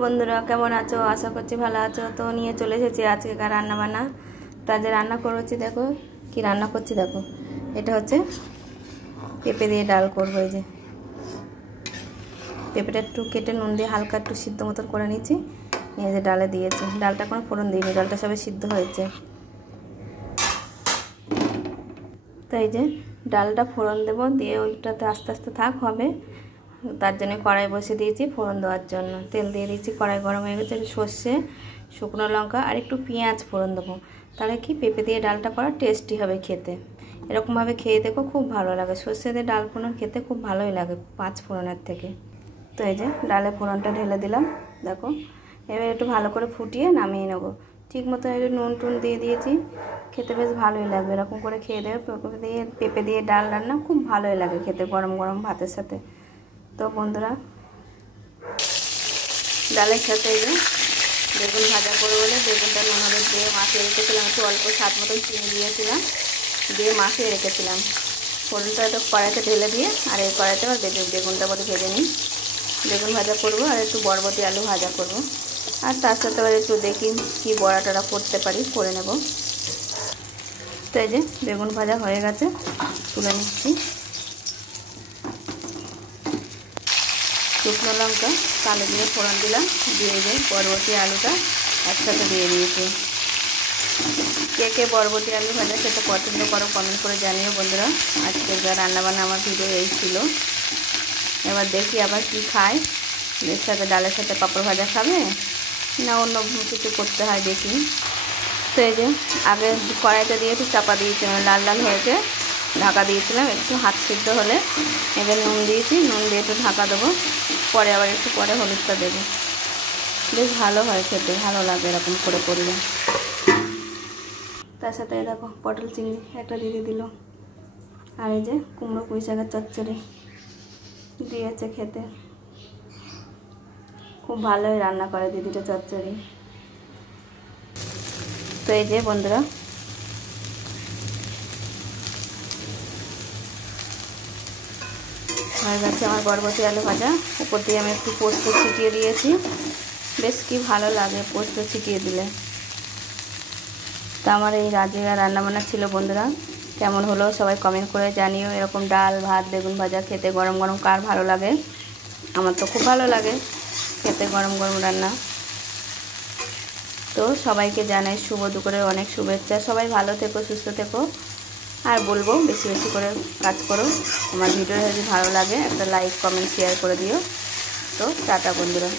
বন্ধুরা কেমন আছো? আশা করছি ভালো আছো। তো নিয়ে চলে এসেছি আজকেকার রান্না বান্না। তো আজ রান্না করছি, দেখো কি রান্না করছি। দেখো এটা হচ্ছে পেঁপে দিয়ে ডাল করবো। এই যে পেঁপেটা একটু কেটে নুন দিয়ে হালকা একটু সিদ্ধ মতন করে নিচ্ছি, নিয়ে যে ডালে দিয়েছি। ডালটা কোনো ফোড়ন দিইনি, ডালটা সবে সিদ্ধ হয়েছে। তো এই যে ডালটা ফোড়ন দেবো, দিয়ে ওইটাতে আস্তে আস্তে থাক হবে, তার জন্য কড়াই বসে দিয়েছি ফোড়ন দেওয়ার জন্য। তেল দিয়ে দিয়েছি, কড়াই গরম হয়ে গেছে। সর্ষে, শুকনো লঙ্কা আর একটু পেঁয়াজ ফোড়ন দেবো। তাহলে কি পেঁপে দিয়ে ডালটা করা টেস্টি হবে খেতে। এরকমভাবে খেয়ে দেখো, খুব ভালো লাগে। সর্ষে দিয়ে ডাল ফোড়ন খেতে খুব ভালোই লাগে পাঁচ ফোড়নের থেকে। তো এই যে ডালে ফোড়নটা ঢেলে দিলাম, দেখো। এবার একটু ভালো করে ফুটিয়ে নামিয়ে নেবো। ঠিক মতো একটু নুন টুন দিয়ে দিয়েছি, খেতে বেশ ভালোই লাগবে। এরকম করে খেয়ে দেবে। পেঁপে দিয়ে ডাল রান্না খুব ভালোই লাগে খেতে গরম গরম ভাতের সাথে। তো বন্ধুরা, ডালের সাথে এই যে বেগুন ভাজা করে বলে বেগুনটা নুন হলুদ দিয়ে মাখিয়ে রেখেছিলাম। একটু অল্প স্বাদ মতন চিনি দিয়েছিলাম, দিয়ে মাখিয়ে রেখেছিলাম। ফোড়নটা একটু কড়াইতে ঢেলে দিয়ে, আর এই কড়াইতে আবার বেগুনটা করে ভেজে নিই। বেগুন ভাজা করব, আর একটু বরবটি আলু ভাজা করব, আর তার সাথে আবার একটু দেখি কি বড়া টড়া করতে পারি, করে নেব। তো এই যে বেগুন ভাজা হয়ে গেছে, তুলে নিচ্ছি। শুকনো লঙ্কা কালো দিয়ে ফোড়ন দিলাম, দিয়ে যে বরবটি আলুটা একসাথে দিয়ে দিয়েছি। কে কে বরবটি আলু ভাজা খেতে পছন্দ করো কমেন্ট করে জানিও বন্ধুরা। আজকের যা রান্নাবান্না আমার ভিডিও এই ছিল। এবার দেখি আবার কি খায়, এর সাথে ডালের সাথে পাঁপড় ভাজা খাবে না অন্য কিছু করতে হয় দেখি। তো এই যে আগে কড়াইটা দিয়ে একটু চাপা দিয়েছিলাম, লাল লাল হয়েছে, ঢাকা দিয়েছিলাম। একটু হাত সিদ্ধ হলে এবার নুন দিয়েছি, নুন দিয়ে একটু ঢাকা দেবো। পরে আবার একটু পরে হলুদটা দেবো। বেশ ভালো হয় খেতে, ভালো লাগে এরকম করে করলে। তার সাথে দেখো পটল চিংড়ি একটা দিদি দিল, আর এই যে কুমড়ো পুঁই শাকের চচ্চড়ি দিয়েছে খেতে। খুব ভালোই রান্না করে দিদিটা চচ্চড়ি। তো এই যে বন্ধুরা, হয়ে গেছে আমার বরবটি আলু ভাজা। উপর দিয়ে আমি একটু পোস্ত ছিটিয়ে দিয়েছি, বেশ কি ভালো লাগে পোস্ত ছিটিয়ে দিলে। তা আমার এই রাজের রান্নাবান্না ছিল বন্ধুরা। কেমন হলো সবাই কমেন্ট করে জানিও। এরকম ডাল ভাত বেগুন ভাজা খেতে গরম গরম কার ভালো লাগে? আমার তো খুব ভালো লাগে খেতে গরম গরম রান্না। তো সবাইকে জানাই শুভ দুপুরের অনেক শুভেচ্ছা। সবাই ভালো থেকো, সুস্থ থেকো, আর বলবো বেশি বেশি করে কাজ করো। আমার ভিডিও যদি ভালো লাগে একটা লাইক কমেন্ট শেয়ার করে দিও। তো টাটা বন্ধুরা।